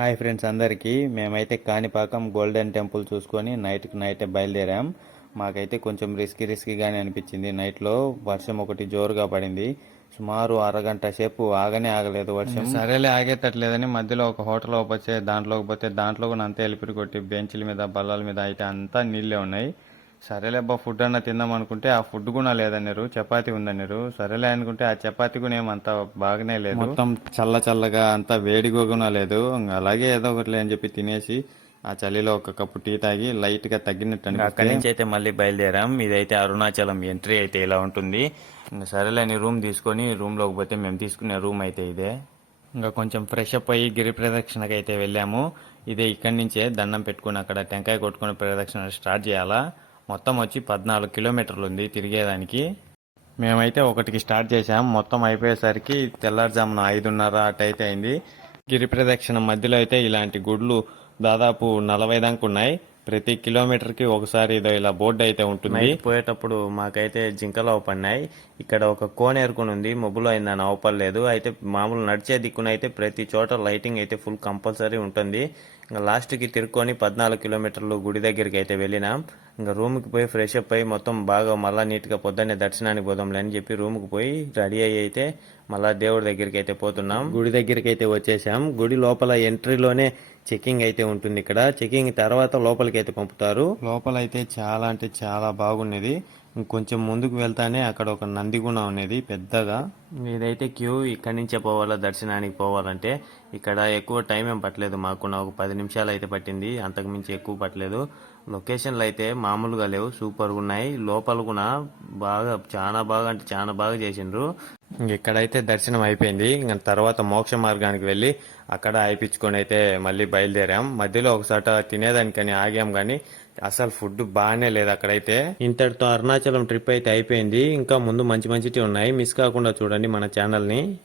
Hi friends అందరికీ. మేమైతే Kanipakam golden temple చూసుకొని నైట్కి నైటే బయలుదేరాం. మాకైతే కొంచెం రిస్కీ రిస్కీగానే అనిపించింది. నైట్లో వర్షం ఒకటి జోరుగా పడింది. సుమారు అరగంట సేపు ఆగనే ఆగలేదు వర్షం. సరేలే ఆగేటట్లేదని మధ్యలో ఒక హోటల్ వచ్చే దాంట్లోకి పోతే దాంట్లో కూడా అంతా ఎలిపిరి కొట్టి బెంచ్ల మీద బల్లల మీద అయితే అంతా నీళ్ళే ఉన్నాయి. సరేలే అబ్బా ఫుడ్ అన్న తిందాం అనుకుంటే ఆ ఫుడ్ కూడా లేదన్నారు చపాతీ ఉందన్నారు. సరేలే అనుకుంటే ఆ చపాతీ కూడా ఏమంత బాగానే లేదు. మొత్తం చల్ల చల్లగా అంతా వేడిగా కూడా లేదు. ఇంక అలాగే ఏదో ఒకటి అని చెప్పి తినేసి ఆ చలిలో ఒక కప్పు టీ తాగి లైట్గా తగ్గినట్టు అక్కడి నుంచి అయితే మళ్ళీ బయలుదేరాం. ఇదైతే అరుణాచలం ఎంట్రీ అయితే ఇలా ఉంటుంది. ఇంకా సరేలే అని రూమ్ తీసుకొని రూమ్లోకి పోతే మేము తీసుకునే రూమ్ అయితే ఇదే. ఇంకా కొంచెం ఫ్రెష్ అప్ అయ్యి గిరి ప్రదక్షిణకి అయితే వెళ్ళాము. ఇదే ఇక్కడి నుంచే దండం పెట్టుకుని అక్కడ టెంకాయ కొట్టుకుని ప్రదక్షిణ స్టార్ట్ చేయాలా? మొత్తం వచ్చి పద్నాలుగు కిలోమీటర్లు ఉంది తిరిగేదానికి. మేమైతే ఒకటికి స్టార్ట్ చేసాం మొత్తం అయిపోయేసరికి తెల్లారుజామున ఐదున్నర అటైతే అయింది. గిరి ప్రదక్షిణ మధ్యలో అయితే ఇలాంటి గుడ్లు దాదాపు నలభై దాకా ఉన్నాయి. ప్రతి కిలోమీటర్కి ఒకసారి ఇదో ఇలా బోర్డు అయితే ఉంటుంది. పోయేటప్పుడు మాకైతే జింకలు అవపడినాయి ఇక్కడ ఒక కోనేరుకుని ఉంది. మబ్బులో అయిందని అవపడలేదు అయితే మామూలు నడిచే దిక్కున అయితే ప్రతి చోట లైటింగ్ అయితే ఫుల్ కంపల్సరీ ఉంటుంది. ఇంకా లాస్ట్కి తిరుక్కొని పద్నాలుగు కిలోమీటర్లు గుడి దగ్గరికి అయితే వెళ్ళినాం. ఇంకా రూమ్కి పోయి ఫ్రెష్ అప్ అయ్యి మొత్తం బాగా మళ్ళా నీట్గా పొద్దున్నే దర్శనానికి పోదాంలే అని చెప్పి రూమ్కి పోయి రెడీ అయ్యి అయితే మళ్ళా దేవుడి దగ్గరికి అయితే పోతున్నాం. గుడి దగ్గరికి అయితే వచ్చేసాం. గుడి లోపల ఎంట్రీలోనే చెకింగ్ అయితే ఉంటుంది ఇక్కడ. చెకింగ్ తర్వాత లోపలికి అయితే పంపుతారు. లోపల అయితే చాలా అంటే చాలా బాగున్నది ఇంకొంచెం ముందుకు వెళ్తానే అక్కడ ఒక నందిగుణ ఉన్నది పెద్దగా. ఇదైతే క్యూ ఇక్కడి నుంచే పోవాలా దర్శనానికి పోవాలంటే? ఇక్కడ ఎక్కువ టైం ఏం పట్టలేదు మాకు. ఒక పది నిమిషాలు అయితే పట్టింది. అంతకు మించి ఎక్కువ పట్టలేదు. లొకేషన్లు అయితే మామూలుగా లేవు. సూపర్గా ఉన్నాయి. లోపల కూడా బాగా చాలా బాగా అంటే చాలా బాగా చేసిండ్రు. ఇంక ఇక్కడైతే దర్శనం అయిపోయింది. ఇంకా తర్వాత మోక్ష మార్గానికి వెళ్ళి అక్కడ అయిపించుకొని అయితే మళ్ళీ బయలుదేరాం. మధ్యలో ఒకసాట తినేదానికని ఆగాం కానీ అసలు ఫుడ్ బాగానే లేదు అక్కడైతే. ఇంతటితో అరుణాచలం ట్రిప్ అయితే అయిపోయింది. ఇంకా ముందు మంచి మంచివి ఉన్నాయి. మిస్ కాకుండా చూడండి మన ఛానల్ని.